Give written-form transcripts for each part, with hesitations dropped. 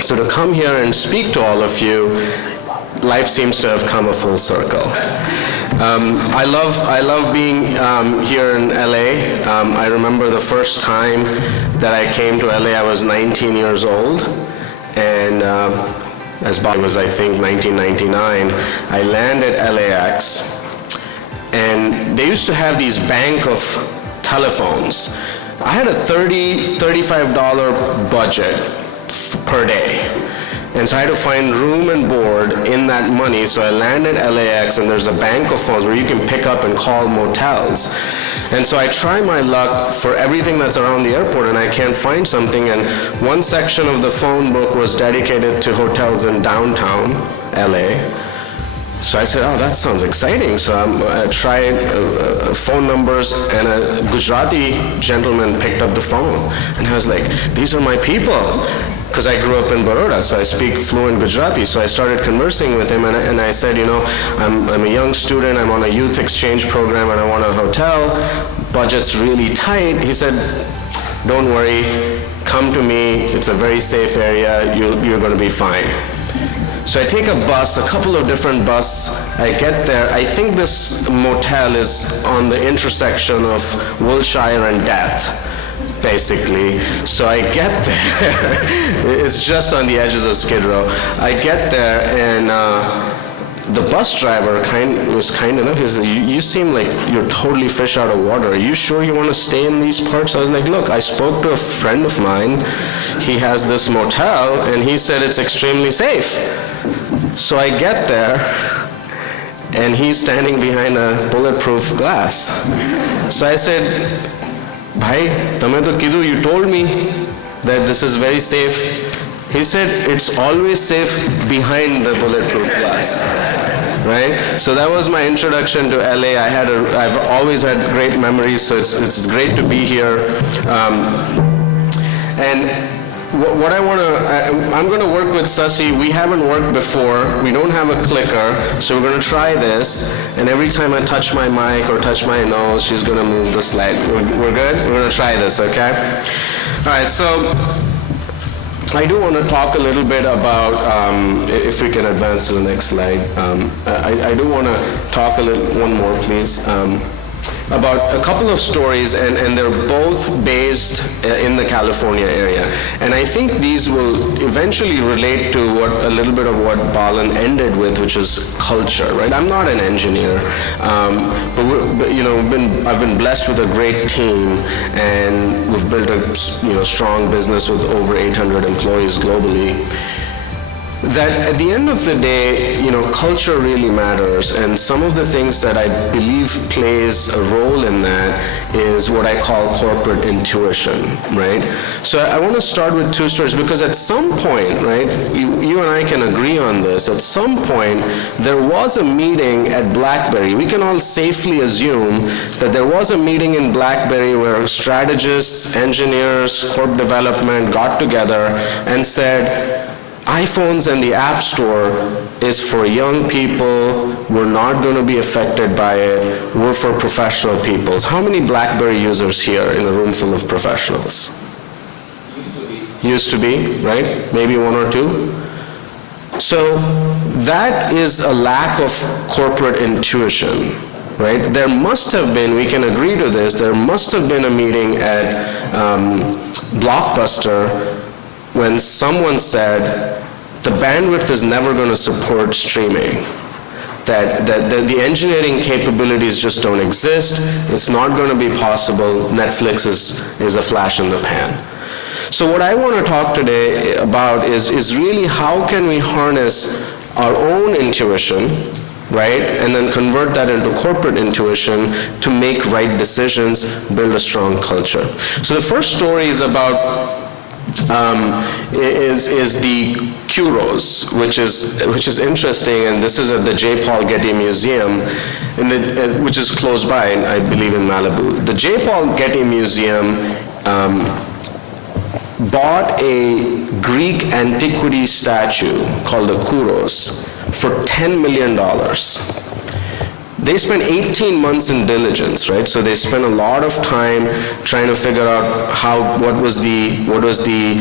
So to come here and speak to all of you, life seems to have come a full circle. I love being here in LA. I remember the first time that I came to LA, I was 19 years old, and as Bob was, I think, 1999, I landed LAX, and they used to have these bank of telephones. I had a $35 budget per day. And so I had to find room and board in that money. So I landed LAX, and there's a bank of phones where you can pick up and call motels. And so I try my luck for everything that's around the airport, and I can't find something. And one section of the phone book was dedicated to hotels in downtown LA. So I said, oh, that sounds exciting. So I tried phone numbers, and a Gujarati gentleman picked up the phone. And I was like, these are my people. Because I grew up in Baroda, so I speak fluent Gujarati. So I started conversing with him, and I said, you know, I'm a young student, I'm on a youth exchange program, and I want a hotel. Budget's really tight. He said, don't worry, come to me. It's a very safe area. You're going to be fine. So I take a bus, a couple of different buses. I get there. I think this motel is on the intersection of Wilshire and Death, basically. So I get there. It's just on the edges of Skid Row. I get there, and the bus driver was kind enough. He said, you seem like you're totally fish out of water. Are you sure you want to stay in these parts? I was like, look, I spoke to a friend of mine. He has this motel, and he said it's extremely safe. So I get there, and he's standing behind a bulletproof glass. So I said, Bhai, tame to kidu, you told me that this is very safe. He said, it's always safe behind the bulletproof glass, right? So that was my introduction to LA. I've always had great memories, so it's great to be here. And what I'm going to work with Sasi. We haven't worked before. We don't have a clicker, so we're going to try this. And every time I touch my mic or touch my nose, she's going to move the slide. We're good? We're going to try this, okay? All right, so I do want to talk a little bit about, if we can advance to the next slide. I do want to talk one more, please. About a couple of stories, and they're both based in the California area. And I think these will eventually relate to a little bit of what Balan ended with, which is culture, right? I'm not an engineer, but you know, I've been blessed with a great team, and we've built a strong business with over 800 employees globally. That at the end of the day, culture really matters, and some of the things that I believe plays a role in that is what I call corporate intuition, right? So I want to start with two stories, because at some point, right, you and I can agree on this, at some point there was a meeting at BlackBerry. We can all safely assume that there was a meeting in BlackBerry where strategists, engineers, corp development got together and said, iPhones and the App Store is for young people. We're not going to be affected by it. We're for professional people. How many BlackBerry users here in a room full of professionals? Used to be, right? Maybe one or two. So that is a lack of corporate intuition, right? There must have been, we can agree to this, there must have been a meeting at Blockbuster when someone said, the bandwidth is never going to support streaming. That the engineering capabilities just don't exist. It's not going to be possible. Netflix is a flash in the pan. So what I want to talk today about is really how can we harness our own intuition, right? And then convert that into corporate intuition to make right decisions, build a strong culture. So the first story is about is the Kuros, which is interesting, and this is at the J. Paul Getty Museum, which is close by, I believe, in Malibu. The J. Paul Getty Museum bought a Greek antiquity statue called the Kuros for $10 million. They spent 18 months in diligence, right? So they spent a lot of time trying to figure out what was the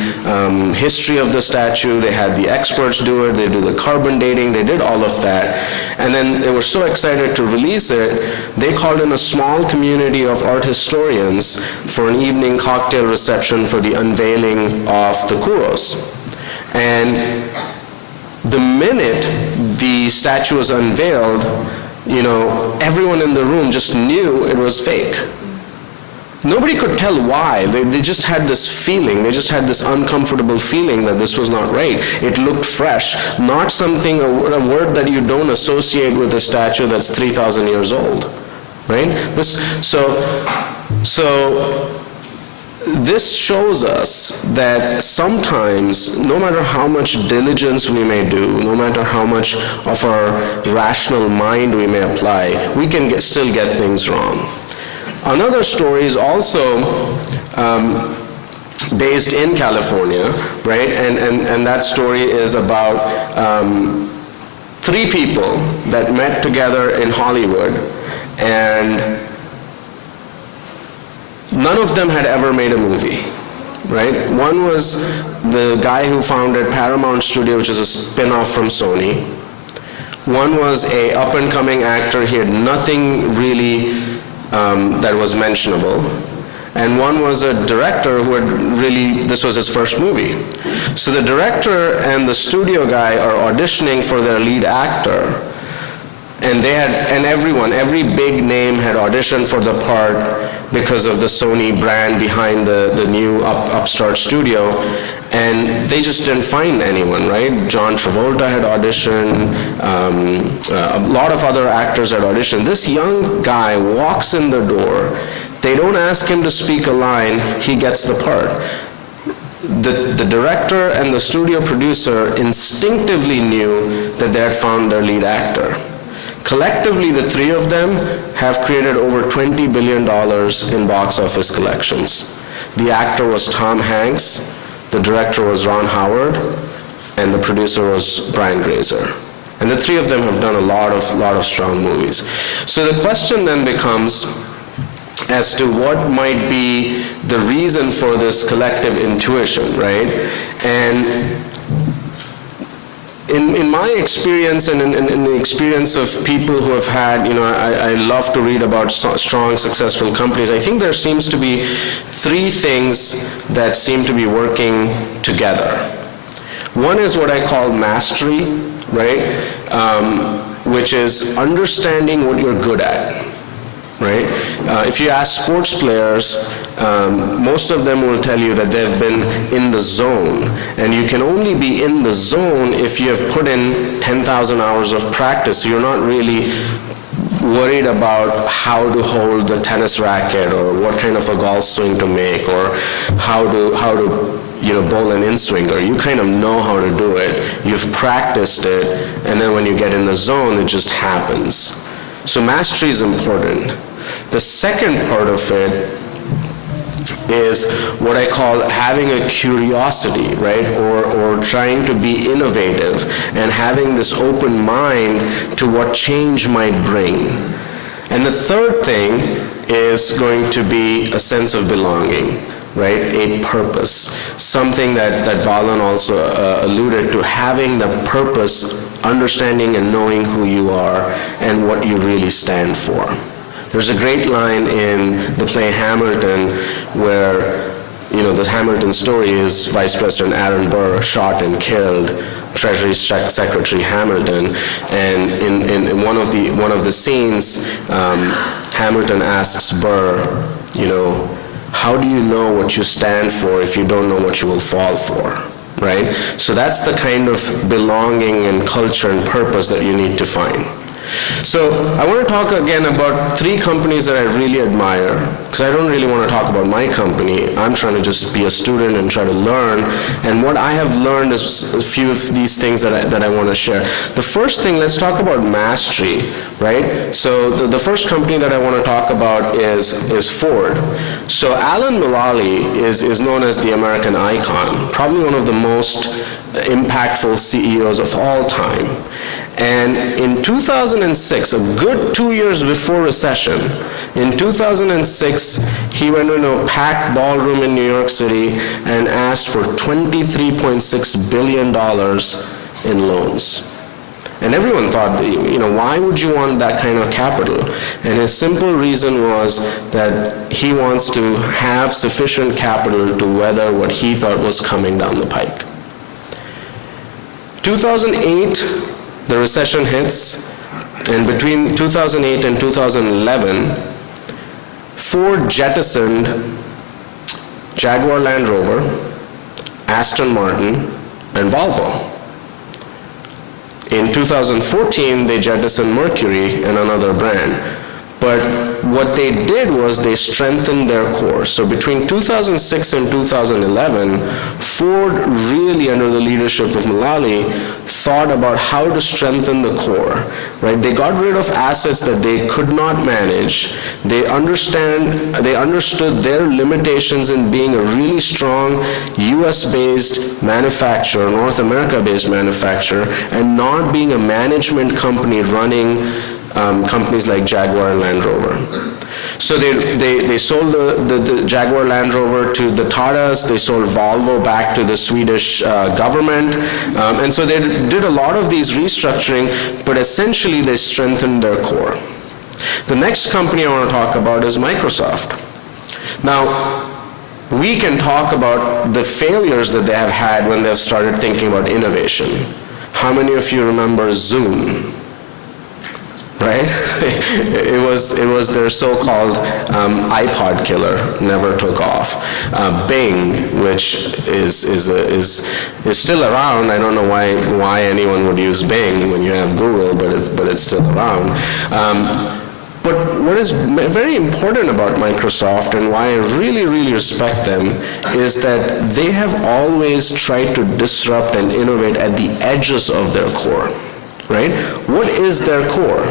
history of the statue. They had the experts do it, they do the carbon dating, they did all of that. And then they were so excited to release it, they called in a small community of art historians for an evening cocktail reception for the unveiling of the Kuros. And the minute the statue was unveiled, everyone in the room just knew it was fake. Nobody could tell why. They just had this feeling, they just had this uncomfortable feeling that this was not right. It looked fresh, not something, a word that you don't associate with a statue that's 3,000 years old, right? This shows us that sometimes, no matter how much diligence we may do, no matter how much of our rational mind we may apply, we can still get things wrong. Another story is also based in California, right? And that story is about 3 people that met together in Hollywood, and none of them had ever made a movie, right? One was the guy who founded Paramount Studio, which is a spin-off from Sony. One was a up-and-coming actor. He had nothing really that was mentionable. And one was a director who had this was his first movie. So the director and the studio guy are auditioning for their lead actor. And every big name had auditioned for the part because of the Sony brand behind the new upstart studio, and they just didn't find anyone, right? John Travolta had auditioned, a lot of other actors had auditioned. This young guy walks in the door, they don't ask him to speak a line, he gets the part. The director and the studio producer instinctively knew that they had found their lead actor. Collectively, the 3 of them have created over $20 billion in box office collections. The actor was Tom Hanks, the director was Ron Howard, and the producer was Brian Grazer. And the 3 of them have done a lot of strong movies. So the question then becomes as to what might be the reason for this collective intuition, right? And in my experience and in the experience of people who have had, I love to read about strong, successful companies. I think there seems to be 3 things that seem to be working together. One is what I call mastery, right? Which is understanding what you're good at, right? If you ask sports players, most of them will tell you that they've been in the zone, and you can only be in the zone if you have put in 10,000 hours of practice. So you're not really worried about how to hold the tennis racket or what kind of a golf swing to make or how to bowl an in-swinger. You kind of know how to do it. You've practiced it, and then when you get in the zone, it just happens. So mastery is important. The second part of it is what I call having a curiosity, right? Or trying to be innovative and having this open mind to what change might bring. And the third thing is going to be a sense of belonging, right? A purpose. Something that Balan also alluded to, having the purpose, understanding and knowing who you are and what you really stand for. There's a great line in the play Hamilton where, the Hamilton story is Vice President Aaron Burr shot and killed Treasury Secretary Hamilton, and in one of the scenes, Hamilton asks Burr, how do you know what you stand for if you don't know what you will fall for, right? So that's the kind of belonging and culture and purpose that you need to find. So I want to talk again about 3 companies that I really admire, because I don't really want to talk about my company. I'm trying to just be a student and try to learn, and what I have learned is a few of these things that I want to share. The first thing, let's talk about mastery, right? So the first company that I want to talk about is Ford. So Alan Mulally is known as the American icon, probably one of the most impactful CEOs of all time. And in 2006, a good 2 years before recession, in 2006, he went into a packed ballroom in New York City and asked for $23.6 billion in loans. And everyone thought, why would you want that kind of capital? And his simple reason was that he wants to have sufficient capital to weather what he thought was coming down the pike. 2008, the recession hits, and between 2008 and 2011, Ford jettisoned Jaguar Land Rover, Aston Martin, and Volvo. In 2014, they jettisoned Mercury and another brand. But what they did was they strengthened their core. So between 2006 and 2011, Ford really, under the leadership of Mullally, thought about how to strengthen the core, right? They got rid of assets that they could not manage. They understood their limitations in being a really strong US-based manufacturer, North America-based manufacturer, and not being a management company running companies like Jaguar and Land Rover. So they sold the Jaguar Land Rover to the Tatas, they sold Volvo back to the Swedish government, and so they did a lot of these restructuring, but essentially they strengthened their core. The next company I want to talk about is Microsoft. Now, we can talk about the failures that they have had when they've started thinking about innovation. How many of you remember Zoom? Right? It was their so-called iPod killer, never took off. Bing, which is still around. I don't know why anyone would use Bing when you have Google, but it's still around. But what is very important about Microsoft and why I really, really respect them is that they have always tried to disrupt and innovate at the edges of their core. Right? What is their core?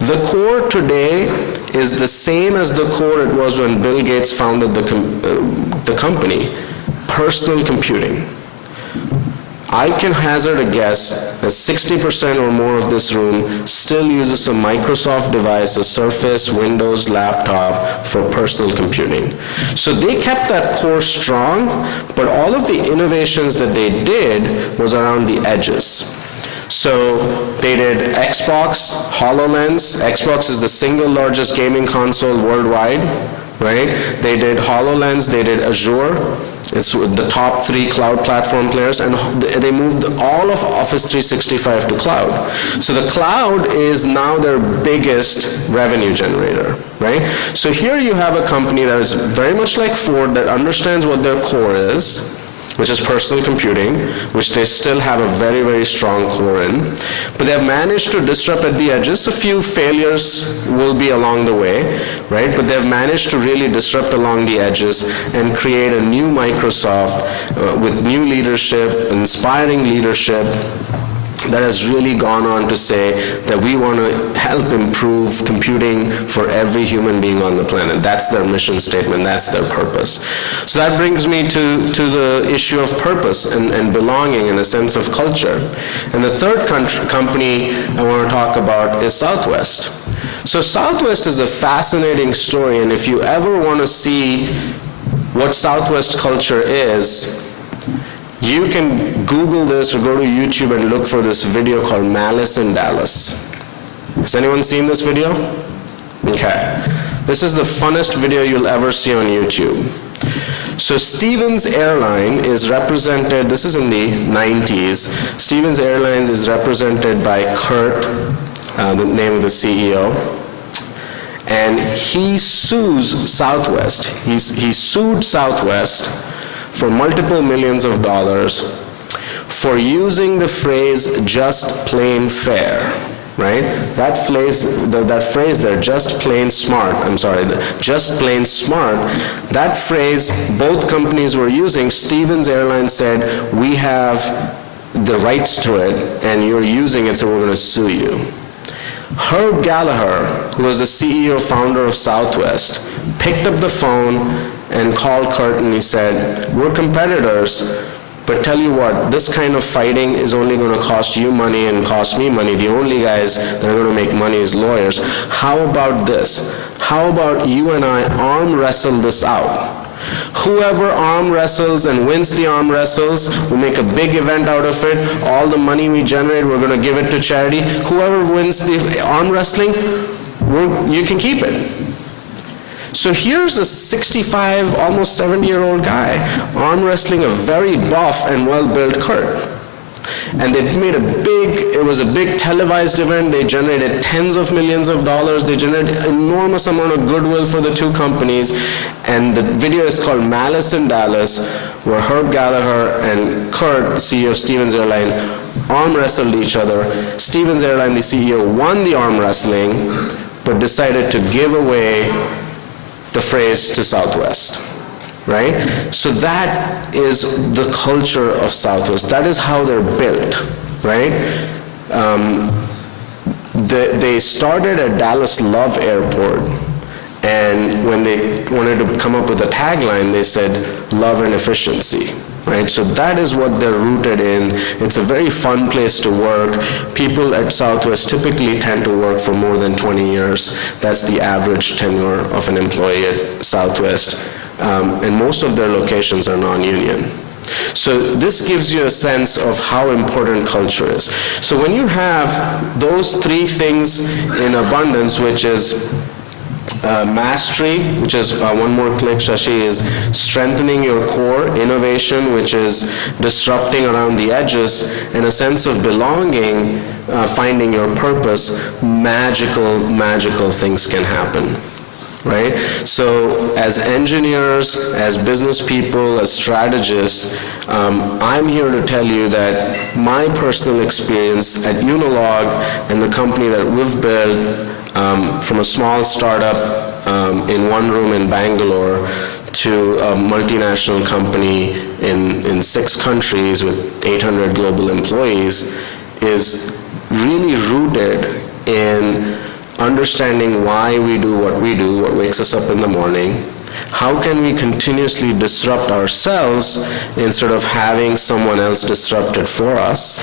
The core today is the same as the core it was when Bill Gates founded the company, personal computing. I can hazard a guess that 60% or more of this room still uses a Microsoft device, a Surface, Windows laptop for personal computing. So they kept that core strong, but all of the innovations that they did was around the edges. So they did Xbox, HoloLens. Xbox is the single largest gaming console worldwide, right? They did HoloLens, they did Azure. It's the top 3 cloud platform players, and they moved all of Office 365 to cloud. So the cloud is now their biggest revenue generator, right? So here you have a company that is very much like Ford that understands what their core is, which is personal computing, which they still have a very, very strong core in. But they've managed to disrupt at the edges. A few failures will be along the way, right? But they've managed to really disrupt along the edges and create a new Microsoft with new leadership, inspiring leadership, that has really gone on to say that we want to help improve computing for every human being on the planet. That's their mission statement, that's their purpose. So that brings me to the issue of purpose and belonging and a sense of culture. And the third company I want to talk about is Southwest. So Southwest is a fascinating story, and if you ever want to see what Southwest culture is, you can Google this or go to YouTube and look for this video called Malice in Dallas. Has anyone seen this video? Okay. This is the funnest video you'll ever see on YouTube. So Stevens Airline is represented, this is in the 90s, Stevens Airlines is represented by Kurt, the name of the CEO, and he sues Southwest. He sued Southwest for multiple millions of dollars for using the phrase "just plain fair," right? That phrase there, "just plain smart," "just plain smart," that phrase both companies were using. Stevens Airlines said, "We have the rights to it, and you're using it, so we're going to sue you." Herb Gallagher, who was the CEO, founder of Southwest, picked up the phone and called Kurt and he said, "We're competitors, But tell you what, this kind of fighting is only going to cost you money and cost me money. The only guys that are going to make money is lawyers. How about this? How about you and I arm wrestle this out? Whoever arm wrestles and wins the arm wrestles, we'll make a big event out of it. All the money we generate, we're going to give it to charity. Whoever wins the arm wrestling, you can keep it. So here's a 65, almost 70-year-old guy arm wrestling a very buff and well-built Kurt. And they made it was a big televised event. They generated tens of millions of dollars. They generated enormous amount of goodwill for the two companies. And the video is called Malice in Dallas, where Herb Gallagher and Kurt, the CEO of Stevens Airline, arm wrestled each other. Stevens Airline, the CEO, won the arm wrestling, but decided to give away the phrase to Southwest, right? So that is the culture of Southwest. That is how they're built, right? They started at Dallas Love Airport, and when they wanted to come up with a tagline, they said, love and efficiency. Right? So that is what they're rooted in. It's a very fun place to work. People at Southwest typically tend to work for more than 20 years. That's the average tenure of an employee at Southwest. And most of their locations are non-union. So this gives you a sense of how important culture is. So when you have those three things in abundance, which is mastery, which is one more click, Shashi, is strengthening your core, innovation, which is disrupting around the edges, and a sense of belonging, finding your purpose, magical things can happen. Right? So as engineers, as business people, as strategists, I'm here to tell you that my personal experience at Unilog and the company that we've built, from a small startup in one room in Bangalore to a multinational company in 6 countries with 800 global employees, is really rooted in understanding why we do, what wakes us up in the morning. How can we continuously disrupt ourselves instead of having someone else disrupt it for us?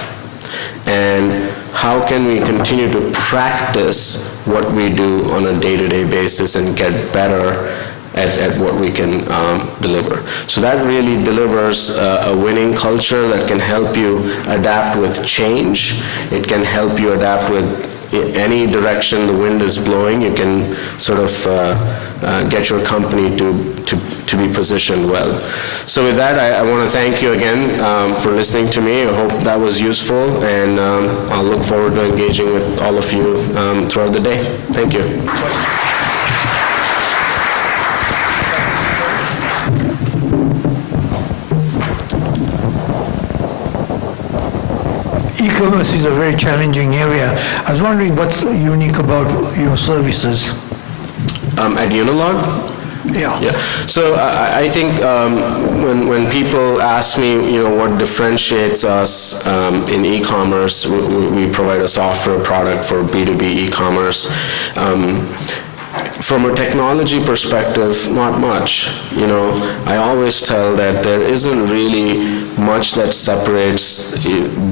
And how can we continue to practice what we do on a day-to-day basis and get better at what we can deliver. So that really delivers a winning culture that can help you adapt with change. It can help you adapt with any direction the wind is blowing. You can sort of get your company to be positioned well. So with that, I want to thank you again for listening to me. I hope that was useful, and I'll look forward to engaging with all of you throughout the day. Thank you. E-commerce is a very challenging area. I was wondering what's unique about your services? At Unilog? Yeah. So I think when people ask me, what differentiates us in e-commerce, we provide a software product for B2B e-commerce. From a technology perspective, not much. I always tell that there isn't really much that separates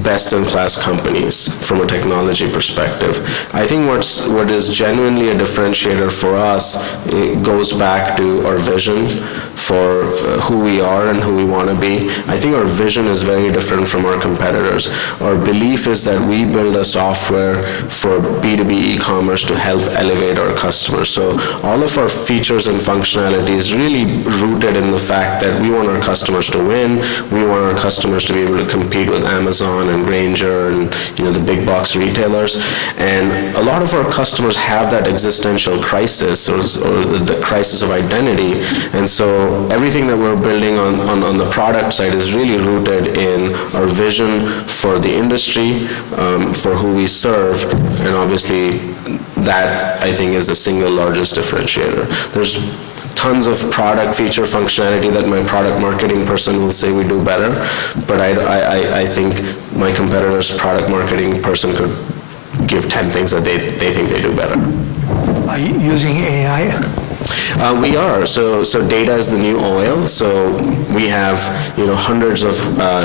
best-in-class companies from a technology perspective. I think what is genuinely a differentiator for us, it goes back to our vision for who we are and who we want to be. I think our vision is very different from our competitors. Our belief is that we build a software for B2B e-commerce to help elevate our customers. So all of our features and functionality is really rooted in the fact that we want our customers to win. We want our customers to be able to compete with Amazon and Grainger and the big box retailers. And a lot of our customers have that existential crisis or the crisis of identity. And so everything that we're building on the product side is really rooted in our vision for the industry, for who we serve, and obviously that, I think, is the single largest differentiator. There's tons of product feature functionality that my product marketing person will say we do better, but I think my competitor's product marketing person could give 10 things that they think they do better. Are you using AI? We are. So data is the new oil. So we have, hundreds of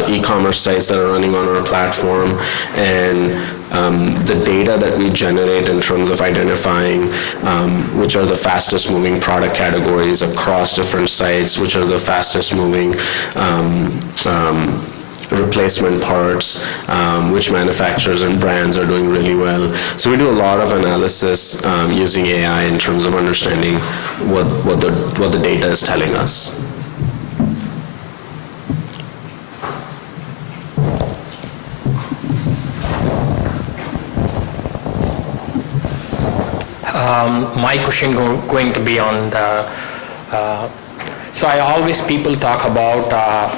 e-commerce sites that are running on our platform, and the data that we generate in terms of identifying which are the fastest moving product categories across different sites, which are the fastest moving replacement parts, which manufacturers and brands are doing really well. So we do a lot of analysis using AI in terms of understanding what the data is telling us. My question going to be on the so people talk about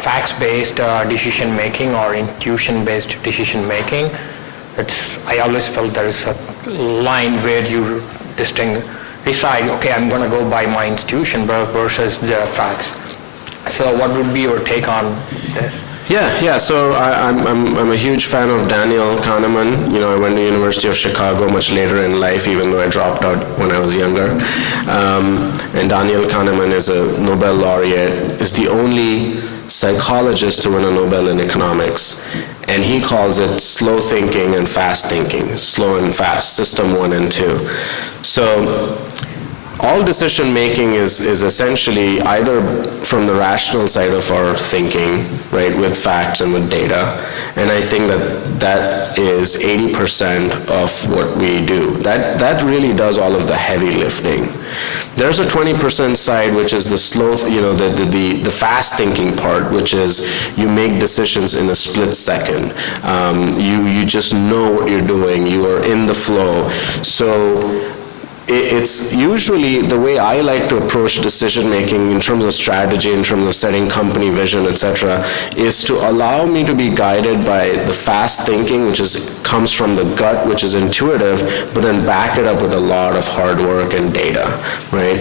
facts-based decision-making or intuition-based decision-making. I always felt there is a line where you decide, okay, I'm going to go by my intuition versus the facts. So what would be your take on this? Yeah. So I'm a huge fan of Daniel Kahneman. I went to University of Chicago much later in life, even though I dropped out when I was younger. And Daniel Kahneman is a Nobel laureate, is the only psychologist to win a Nobel in economics. And he calls it slow thinking and fast thinking, slow and fast, system 1 and 2. So all decision making is essentially either from the rational side of our thinking, right, with facts and with data. And I think that is 80% of what we do. That really does all of the heavy lifting. There's a 20% side, which is the slow, the fast thinking part, which is you make decisions in a split second. You just know what you're doing. You are in the flow. So it's usually the way I like to approach decision-making in terms of strategy, in terms of setting company vision, etc., is to allow me to be guided by the fast thinking, which comes from the gut, which is intuitive, but then back it up with a lot of hard work and data, right?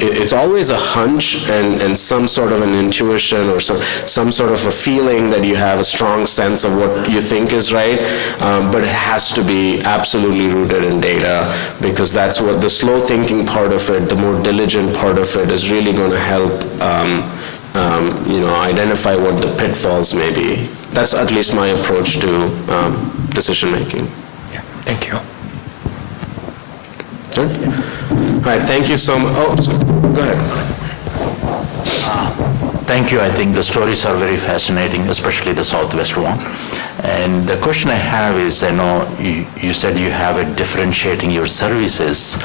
It's always a hunch and some sort of an intuition or some sort of a feeling that you have a strong sense of what you think is right, but it has to be absolutely rooted in data, because that's what the slow thinking part of it, the more diligent part of it, is really going to help identify what the pitfalls may be. That's at least my approach to decision making. Yeah, thank you. Good. All right, thank you so much. Go ahead. Thank you. I think the stories are very fascinating, especially the Southwest one. And the question I have is, I know you said you have a differentiating your services.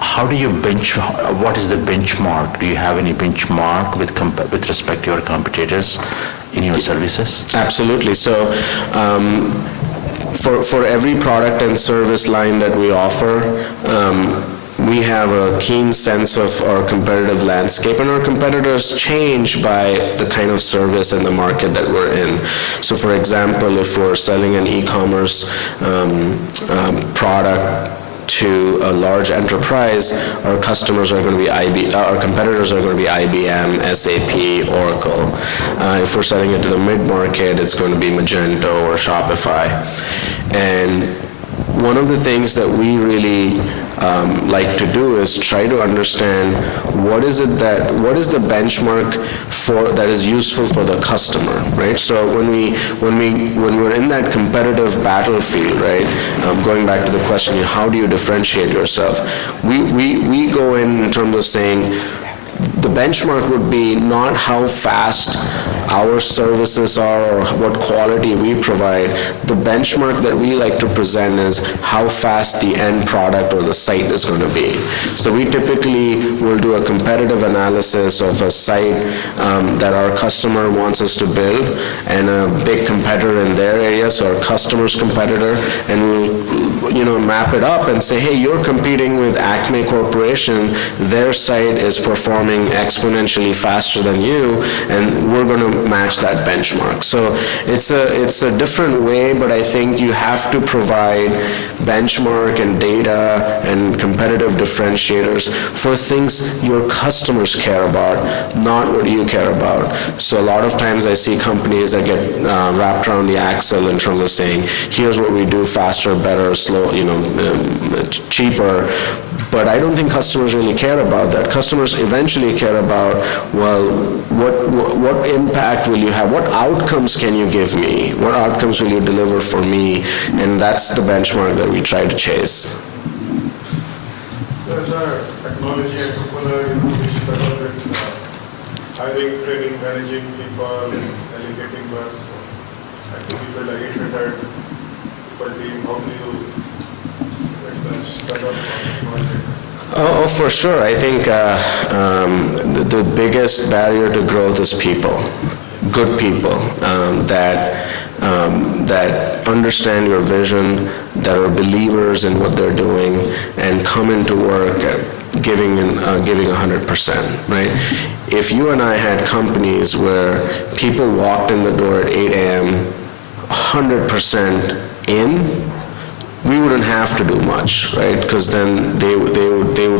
How do you what is the benchmark? Do you have any benchmark with respect to your competitors in your services? Absolutely. So for every product and service line that we offer, we have a keen sense of our competitive landscape, and our competitors change by the kind of service and the market that we're in. So for example, if we're selling an e-commerce product to a large enterprise, our competitors are going to be IBM, SAP, Oracle. If we're selling it to the mid-market, it's going to be Magento or Shopify. And one of the things that we really like to do is try to understand what is the benchmark that is useful for the customer, right? So when we're in that competitive battlefield, right? Going back to the question, how do you differentiate yourself? We go in terms of saying, the benchmark would be not how fast our services are or what quality we provide. The benchmark that we like to present is how fast the end product or the site is going to be. So we typically will do a competitive analysis of a site that our customer wants us to build and a big competitor in their area, so our customer's competitor, and we'll map it up and say, hey, you're competing with Acme Corporation, their site is performing exponentially faster than you, and we're going to match that benchmark. So it's a different way, but I think you have to provide benchmark and data and competitive differentiators for things your customers care about, not what you care about. So a lot of times I see companies that get wrapped around the axle in terms of saying, here's what we do, faster, better, slow, cheaper, But I don't think customers really care about that. Customers eventually care about, well, what impact will you have? What outcomes can you give me? What outcomes will you deliver for me? And that's the benchmark that we try to chase. As a technology entrepreneur, you struggle with hiring, training, managing people, allocating work. So I think you build a 800 people team. How do you struggle on technology? Oh, for sure. I think the biggest barrier to growth is people, good people that understand your vision, that are believers in what they're doing, and come into work giving 100%, right? If you and I had companies where people walked in the door at 8 a.m., 100% in, we wouldn't have to do much, right? Because then they would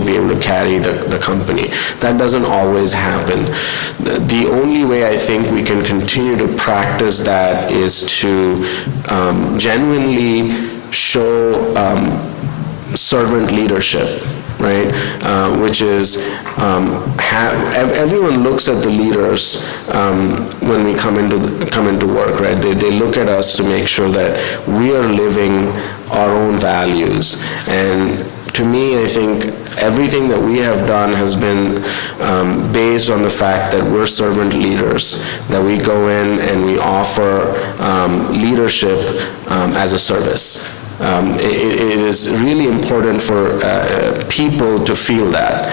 be able to carry the company. That doesn't always happen. The only way I think we can continue to practice that is to genuinely show servant leadership, right? Which is everyone looks at the leaders when we come into work, right? They look at us to make sure that we are living our own values. And to me, I think everything that we have done has been based on the fact that we're servant leaders, that we go in and we offer leadership as a service. It is really important for people to feel that.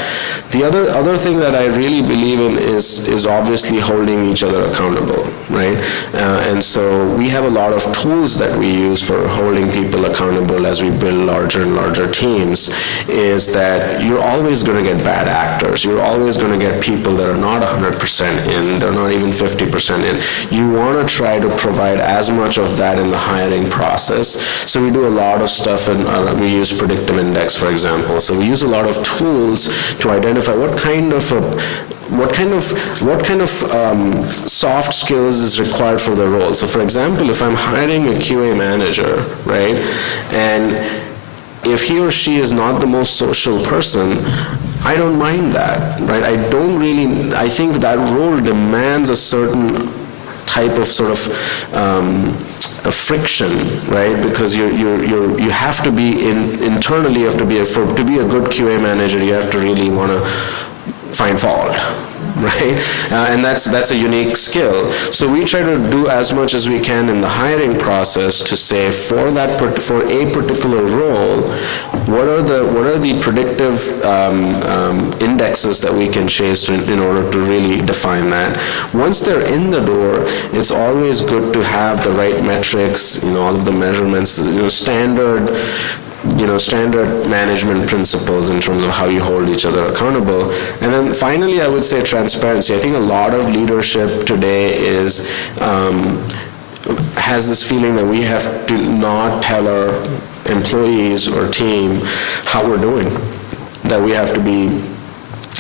The other thing that I really believe in is obviously holding each other accountable, right? And so we have a lot of tools that we use for holding people accountable as we build larger and larger teams, is that you're always going to get bad actors. You're always going to get people that are not 100% in, they're not even 50% in. You want to try to provide as much of that in the hiring process. So we do a lot of stuff, and we use predictive index, for example. So we use a lot of tools to identify what kind of soft skills is required for the role. So for example, if I'm hiring a QA manager, right, and if he or she is not the most social person, I don't mind that, right? I think that role demands a certain type of sort of a friction, right? Because you have to be internally, you have to be to be a good QA manager, you have to really want to find fault, right? And that's a unique skill. So we try to do as much as we can in the hiring process to say for a particular role, what are the predictive indexes that we can chase in order to really define that. Once they're in the door, it's always good to have the right metrics, all of the measurements, standard management principles in terms of how you hold each other accountable. And then finally, I would say transparency. I think a lot of leadership today has this feeling that we have to not tell our employees or team how we're doing, that we have to be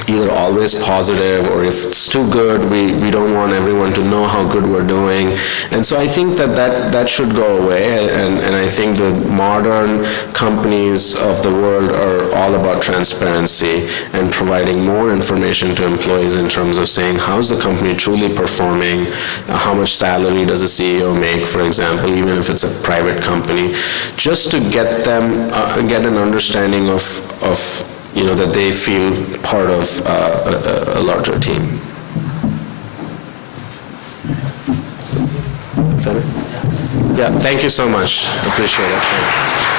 either always positive, or if it's too good, we don't want everyone to know how good we're doing. And so I think that should go away, and I think the modern companies of the world are all about transparency and providing more information to employees in terms of saying, how's the company truly performing, how much salary does a CEO make, for example, even if it's a private company, just to get them, get an understanding of that they feel part of a larger team. Is that it? Yeah, thank you so much. Appreciate it. Thanks.